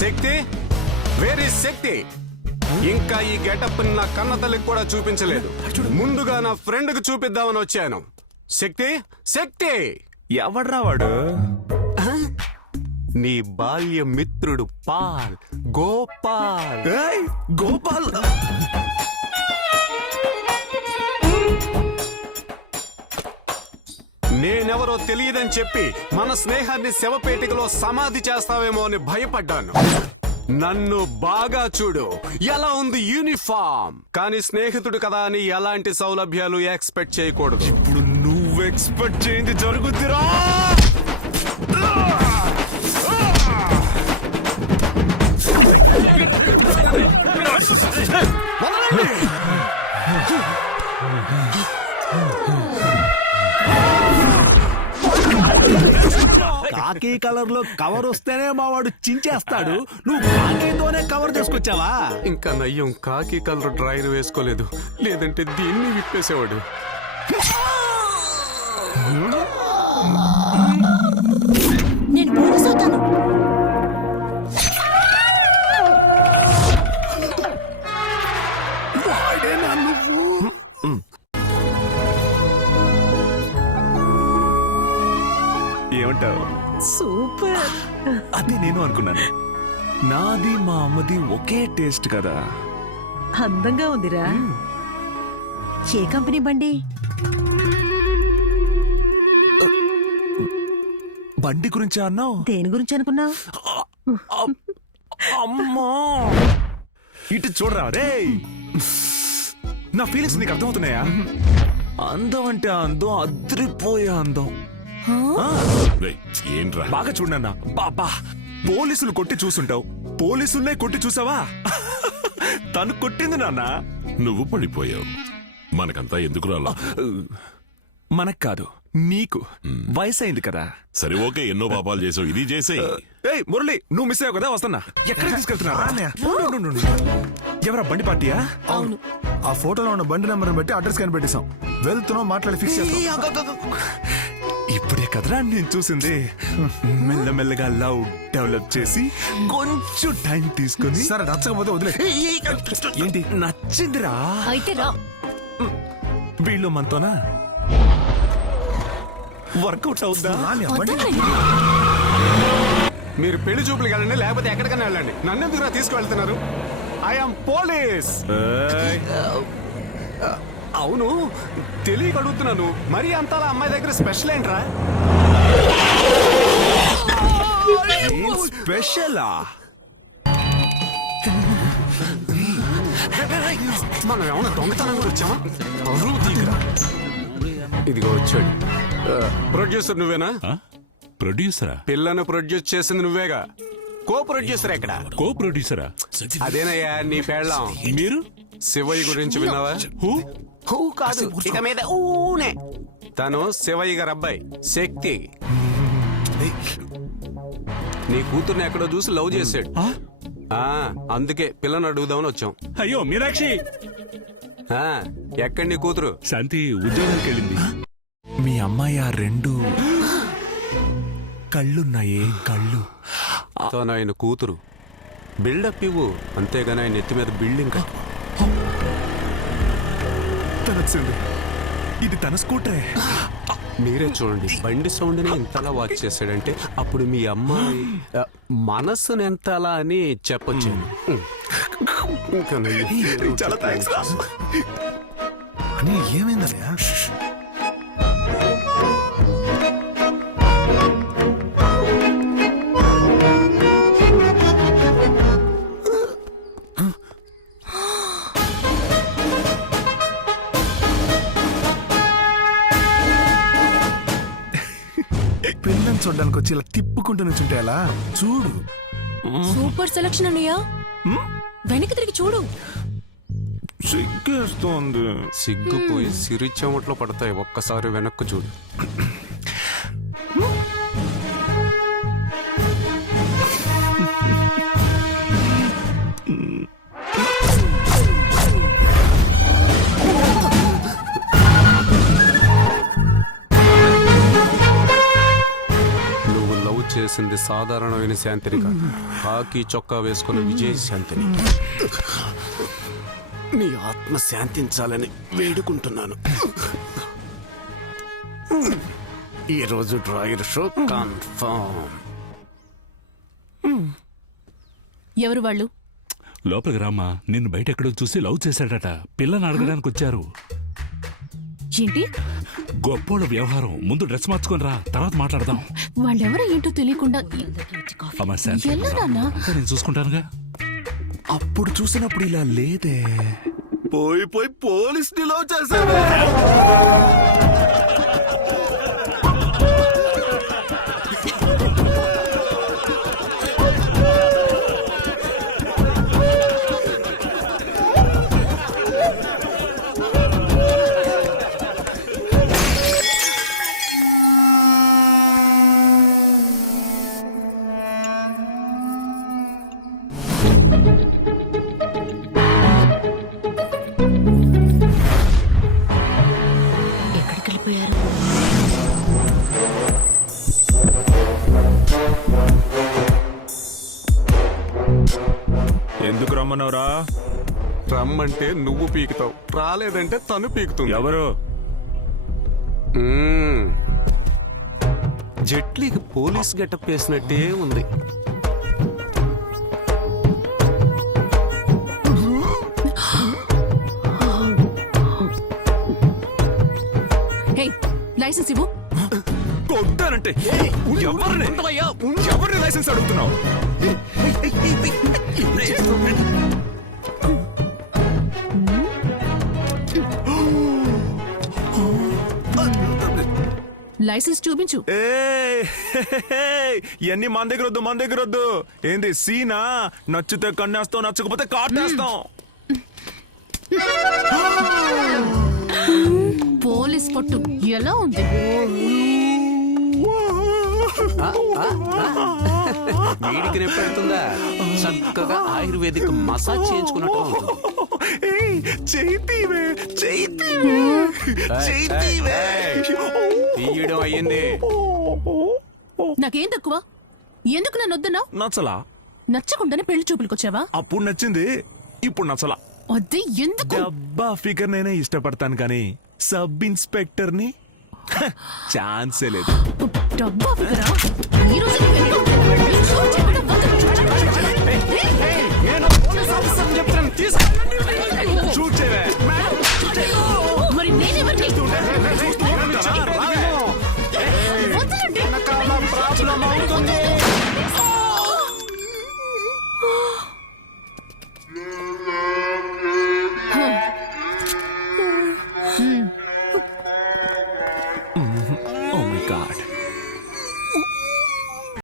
శక్తి, వేరే శక్తి. ఇంకా ఈ గెటప్ నా కన్న తల్లికి కూడా చూపించలేదు. ముందుగా నా ఫ్రెండ్ కు చూపిద్దామని వచ్చాను. శక్తి, శక్తి. ఎవడ్రా వాడు? నీ బాల్య మిత్రుడు పాల్, గోపాల్. గోపాల్. నేనెవరో తెలియదని చెప్పి మన స్నేహాన్ని శవపేటికలో సమాధి చేస్తావేమో అని భయపడ్డాను. నన్ను బాగా చూడు, ఎలా ఉంది యూనిఫామ్. కానీ స్నేహితుడు కదా అని ఎలాంటి సౌలభ్యాలు ఎక్స్పెక్ట్ చేయకూడదు. ఇప్పుడు నువ్వు ఎక్స్పెక్ట్ చేయింది జరుగుతురా. కాకి కలర్ లో కవర్ వస్తేనే మా వాడు చించేస్తాడు. నువ్వు కాకితోనే కవర్ చేసుకొచ్చావా? ఇంకా నయ్యం కాకి కలర్ డ్రైర్ వేసుకోలేదు, లేదంటే దీన్ని విప్పేసేవాడు. నేను పోలీస్ అవుతాను. ఏమంటావు? సూపర్. అది నేను అనుకున్నాను. నాది మా అమ్మది ఒకే టేస్ట్ కదా. అందంగా ఉందిరా. ఏ కంపెనీ బండి? బండి గురించి అన్నావు? దేని గురించి అనుకున్నావు? అమ్మా, ఇటు చూడరా రే. నా ఫీలింగ్స్ నీకు అర్థమవుతున్నాయా? అందం అంటే అందం, అద్రిపోయే అందం. ఏంట్రా బాగా చూడన్నా. బాబా, పోలీసులు కొట్టి చూసుంటావు, పోలీసులనే కొట్టి చూసావా? తను కొట్టింది నాన్న. నువ్వు పడిపోయావు. మనకంతా ఎందుకు రాలా? మనకు కాదు, నీకు వయసు అయింది కదా. సరే ఓకే, ఎన్నో పాపాలు చేసావు, ఇది చేసేయ్. ఏయ్ మురళి, నువ్వు మిస్ అయ్యావు కదా, వస్తున్నా. ఎక్కడికి తీసుకెళ్తున్నా? ఎవరా బండి పార్టీయా? అవును. ఆ ఫోటోలో ఉన్న బండి నెంబర్ బట్టి అడ్రస్ కనిపెట్టేశాం. వెళ్తున్నాం, మాట్లాడి ఫిక్స్ చేస్తాం. ఇప్పుడే కదరా నేను చూసింది. మెల్లమెల్లగా లవ్ డెవలప్ చేసి కొంచెం టైం తీసుకొని. సరే నచ్చకపోతే వదిలే. ఏంటి నచ్చిందిరా? అయితే రా. వీళ్ళు మనతోనా వర్కౌట్ అవుద్దా? మీరు పెళ్లి చూపులకు వెళ్ళండి, లేకపోతే ఎక్కడికైనా వెళ్ళండి. నన్ను ఎందుకు తీసుకువెళ్తున్నారు? I'm police. అవును, తెలియక అడుగుతున్నాను. మరి అంతలా అమ్మాయి దగ్గర స్పెషల్ ఏంట్రా? స్పెషలా? మనం ఏమన్నా దొంగతనం కూడా వచ్చామా? అరువు తీయకురా. ఇదిగో వచ్చాడు. ప్రొడ్యూసర్ నువ్వేనా? ప్రొడ్యూసరా? పిల్లను ప్రొడ్యూస్ చేసింది నువ్వేగా. కో ప్రొడ్యూసర్ ఎక్కడ? కో ప్రొడ్యూసరా? అదేనయ్యా నీ పెళ్ళాం. మీరు శివయ్య గురించి విన్నావా? హూ కాదు, ఇక మీద ఊనే. తను శివయ్య గారు అబ్బాయి శక్తి. నీ కూతుర్ని ఎక్కడో చూసి లవ్ చేశాడు. అందుకే పిల్లని అడుగుదామని వచ్చాం. అయ్యో మీనాక్షి, ఎక్కడ నీ కూతురు? శాంతి ఉద్యోగానికి వెళ్ళింది. మీ అమ్మాయి ఆ రెండు కళ్ళున్నాయే, కళ్ళు. తను ఆయన కూతురు. బిల్డప్ ఇవ్వు, అంతేగాని ఆయన నెత్తి మీద బిల్డింగ్ కట్టు. తనొచ్చింది. ఇది తన స్కూటరే. మీరే చూడండి, బండి సౌండ్ని ఎంతలా వాచ్ చేశాడంటే అప్పుడు మీ అమ్మాయి మనస్సును ఎంతలా అని చెప్పొచ్చు. ఇంకా చాలా థాంక్స్ రా. అని ఏమైందయ్యా? పిల్లని చూడడానికి వచ్చి ఇలా తిప్పుకుంటూ నుంచుంటే ఎలా? చూడు. సూపర్ సెలక్షన్ అన్నయ్యా. వెనక్కి తిరిగి చూడు. సిగ్గేస్తోంది. సిగ్గుపోయి సిరి చెమట్లో పడతాయి. ఒక్కసారి వెనక్కు చూడు. చేసింది సాధారణమైన శాంతిని కాదు, కాకి చొక్కా వేసుకున్న విజయ శాంతిని. నీ ఆత్మ శాంతించాలని వేడుకుంటున్నాను. ఈరోజు డ్రాయర్ షో కన్ఫర్మ్. ఎవరు వాళ్ళు? లోపలికి రామ్మా. నిన్ను బయట ఎక్కడో చూసి లవ్ చేశాడట. పిల్లని అడగడానికి వచ్చారు. ఏంటి? గొప్పోళ్ళ వ్యవహారం. ముందు డ్రెస్ మార్చుకొని రా, తర్వాత మాట్లాడదాం. వాళ్ళెవరో ఏంటో తెలియకుండా అమ్మా శాంతి, ఎలా నాన్నా? అంతా నేను చూసుకుంటానుగా. అప్పుడు చూసినప్పుడు ఇలా లేదే. పోయి పోయి పోలీస్ ని లవ్ చేసావే. ఎక్కడికి వెళ్ళిపోయారు? ఎందుకు రమ్మన్నావురా? రమ్మంటే నువ్వు పీకుతావు, రాలేదంటే తను పీకుతుంది. ఎవరు? జెట్లీకి పోలీస్ గెటప్ వేసినట్టే ఉంది. హే, లైసెన్స్ ఇవ్వు. కొట్టానంటే ఎవరిని లైసెన్స్ అడుగుతున్నావు? లైసెన్స్ చూపించు. ఇవన్నీ మన దగ్గర వద్దు, మన దగ్గర వద్దు. ఏంది సీనా? నచ్చితే కన్నేస్తాం, నచ్చకపోతే కాటేస్తాం. పోలీస్ పట్టు ఎలా ఉంది? వీడికి నొప్పి పెడుతుందా? చక్కగా ఆయుర్వేదిక్ మసాజ్ చేయించుకున్నట్టు ఉంటుంది. తీయడం అయ్యింది. నాకేం తక్కువ? ఎందుకు నన్ను వద్దన్నావు? నచ్చలా? నచ్చకుండానే పెళ్లి చూపులకొచ్చావా? అప్పుడు నచ్చింది, ఇప్పుడు నచ్చలా. వద్దే, ఎందుకు? డబ్బా ఫిగర్ నేనే ఇష్టపడతాను కానీ సబ్ ఇన్స్పెక్టర్ ని ఛాన్సే లేదు. డబ్బా ఫిగరా? ఈ రోజు నువ్వు ఎందుకు ఉంటావు? ఈ రోజు చెప్పడం వద్దు. షూట్ చేయవే. మరి నేనెవరిని? వదలండి. ప్రాబ్లం అవుతుంది. Oh my God.